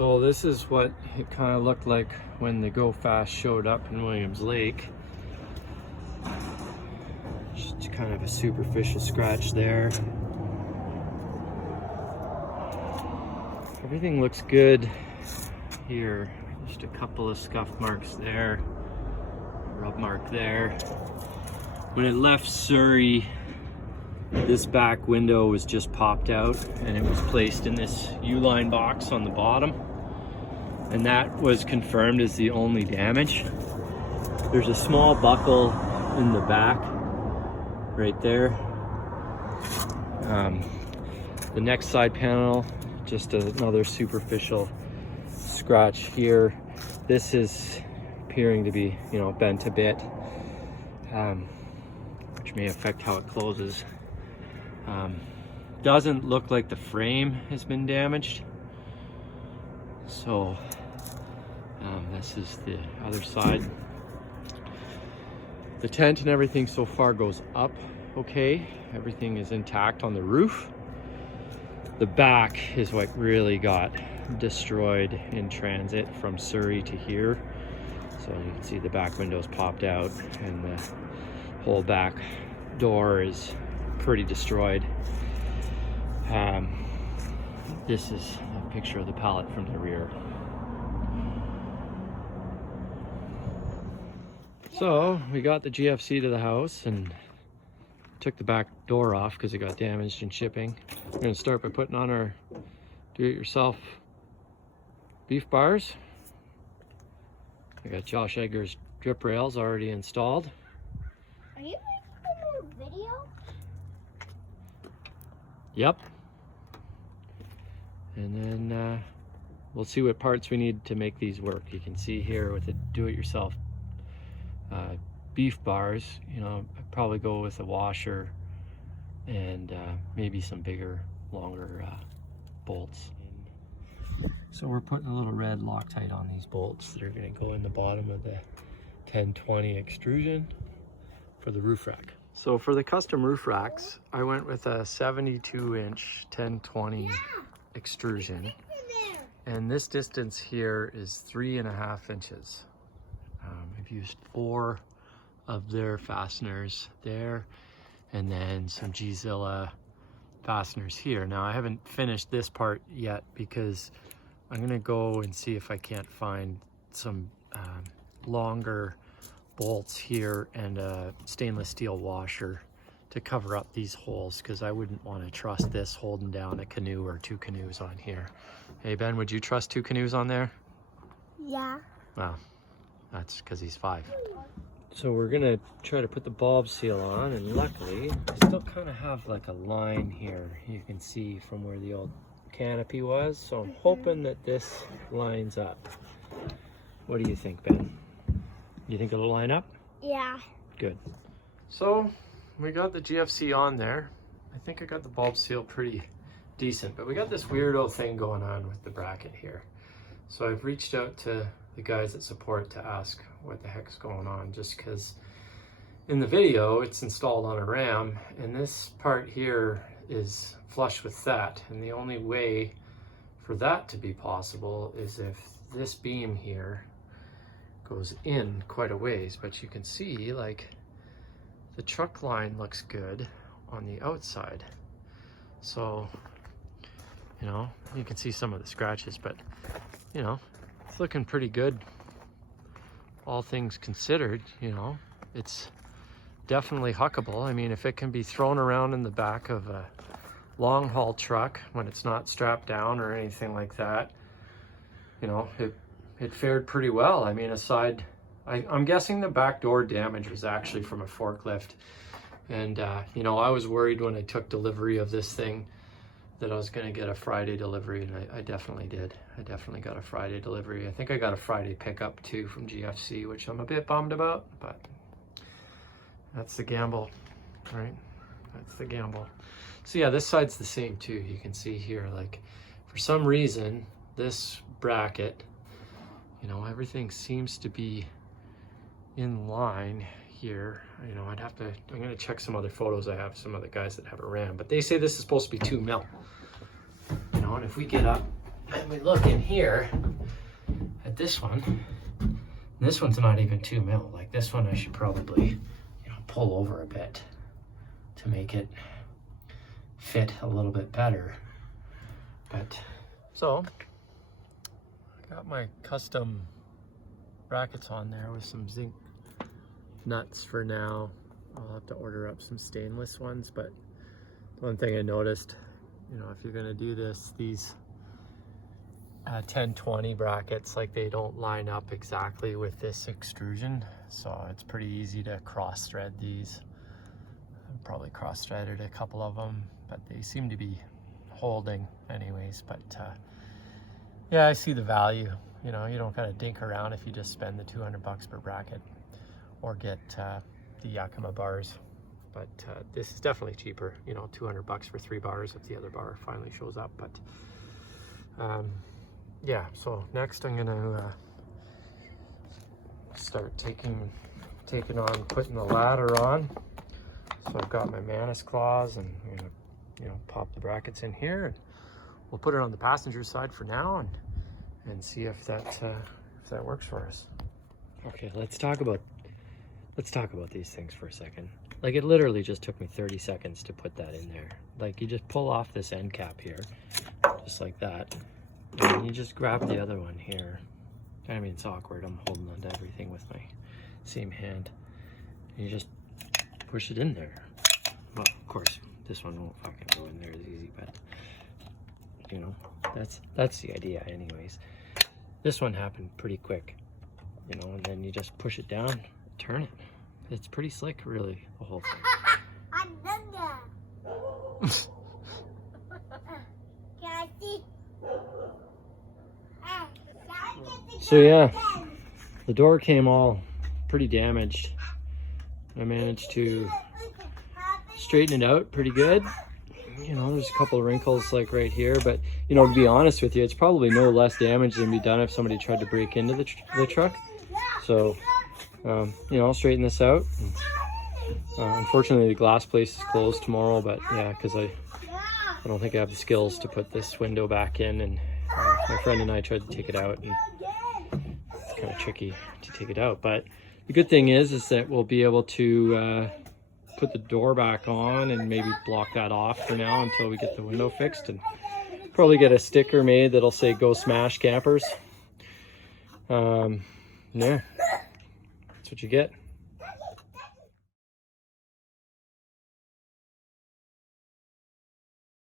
So this is what it kind of looked like when the Go Fast showed up in Williams Lake. Just kind of a superficial scratch there. Everything looks good here. Just a couple of scuff marks there, rub mark there. When it left Surrey, this back window was just popped out and it was placed in this U-line box on the bottom, and that was confirmed as the only damage. There's a small buckle in the back right there. The next side panel, just another superficial scratch here. This is appearing to be, bent a bit, which may affect how it closes. Doesn't look like the frame has been damaged. So this is the other side. The tent and everything so far goes up okay. Everything is intact on the roof. The back is what really got destroyed in transit from Surrey to here. So you can see the back windows popped out and the whole back door is pretty destroyed. This is a picture of the pallet from the rear. So we got the GFC to the house and took the back door off because it got damaged in shipping. We're going to start by putting on our do-it-yourself beef bars. I got Josh Edgar's drip rails already installed. Are you making a video? Yep. And then we'll see what parts we need to make these work. You can see here with the do-it-yourself beef bars, I'd probably go with a washer and maybe some bigger, longer bolts. So we're putting a little red Loctite on these bolts. They're going to go in the bottom of the 1020 extrusion for the roof rack. So for the custom roof racks, I went with a 72-inch 1020 extrusion, and this distance here is 3.5 inches. I've used 4 of their fasteners there, and then some G-Zilla fasteners here. Now I haven't finished this part yet because I'm going to go and see if I can't find some longer bolts here and a stainless steel washer to cover up these holes, because I wouldn't want to trust this holding down a canoe or 2 canoes on here. Hey Ben, would you trust 2 canoes on there? Yeah. Well, that's because he's 5. So we're gonna try to put the bulb seal on, and luckily I still kind of have like a line here you can see from where the old canopy was, so I'm hoping that this lines up. What do you think, Ben? You think it'll line up? Yeah. Good. So we got the GFC on there. I think I got the bulb seal pretty decent, but we got this weirdo thing going on with the bracket here. So I've reached out to the guys at support to ask what the heck's going on, just because in the video it's installed on a ram and this part here is flush with that, and the only way for that to be possible is if this beam here goes in quite a ways. But you can see like the truck line looks good on the outside, so you can see some of the scratches, but it's looking pretty good all things considered. It's definitely huckable. I mean, if it can be thrown around in the back of a long haul truck when it's not strapped down or anything like that, it fared pretty well. I mean, I'm guessing the back door damage was actually from a forklift. And, I was worried when I took delivery of this thing that I was going to get a Friday delivery, and I definitely did. I definitely got a Friday delivery. I think I got a Friday pickup too from GFC, which I'm a bit bummed about, but that's the gamble, right? That's the gamble. So yeah, this side's the same too. You can see here, like, for some reason, this bracket, everything seems to be in line here. I'm going to check some other photos. I have some other guys that have a ram, but they say this is supposed to be 2 mil. And if we get up And we look in here at this one. This one's not even 2 mil. Like this one I should probably, pull over a bit to make it fit a little bit better. But so I got my custom brackets on there with some zinc nuts for now. I'll have to order up some stainless ones, but one thing I noticed, if you're gonna do this, these 10-20 brackets, like they don't line up exactly with this extrusion, so it's pretty easy to cross thread these. I've probably cross threaded a couple of them, but they seem to be holding anyways. But yeah, I see the value. You don't gotta dink around if you just spend the $200 per bracket or get the Yakima bars. But this is definitely cheaper, $200 for 3 bars if the other bar finally shows up. But yeah, so next I'm gonna start taking on putting the ladder on. So I've got my Manus claws, and I'm gonna pop the brackets in here, and we'll put it on the passenger side for now and see if that works for us. Okay, let's talk about these things for a second. Like, it literally just took me 30 seconds to put that in there. Like, you just pull off this end cap here, just like that. And you just grab the other one here. I mean, it's awkward. I'm holding on to everything with my same hand. And you just push it in there. Well, of course, this one won't fucking go in there as easy, but that's the idea anyways. This one happened pretty quick, and then you just push it down, turn it. It's pretty slick, really, the whole thing. I'm done that. Can I see? So yeah, the door came all pretty damaged. I managed to straighten it out pretty good. There's a couple of wrinkles like right here, but to be honest with you, it's probably no less damage than be done if somebody tried to break into the truck. So I'll straighten this out. Unfortunately, the glass place is closed tomorrow, but yeah, because I don't think I have the skills to put this window back in, and my friend and I tried to take it out, and it's kind of tricky to take it out. But the good thing is that we'll be able to put the door back on and maybe block that off for now until we get the window fixed, and probably get a sticker made that'll say "Go Smash Campers." Yeah, that's what you get.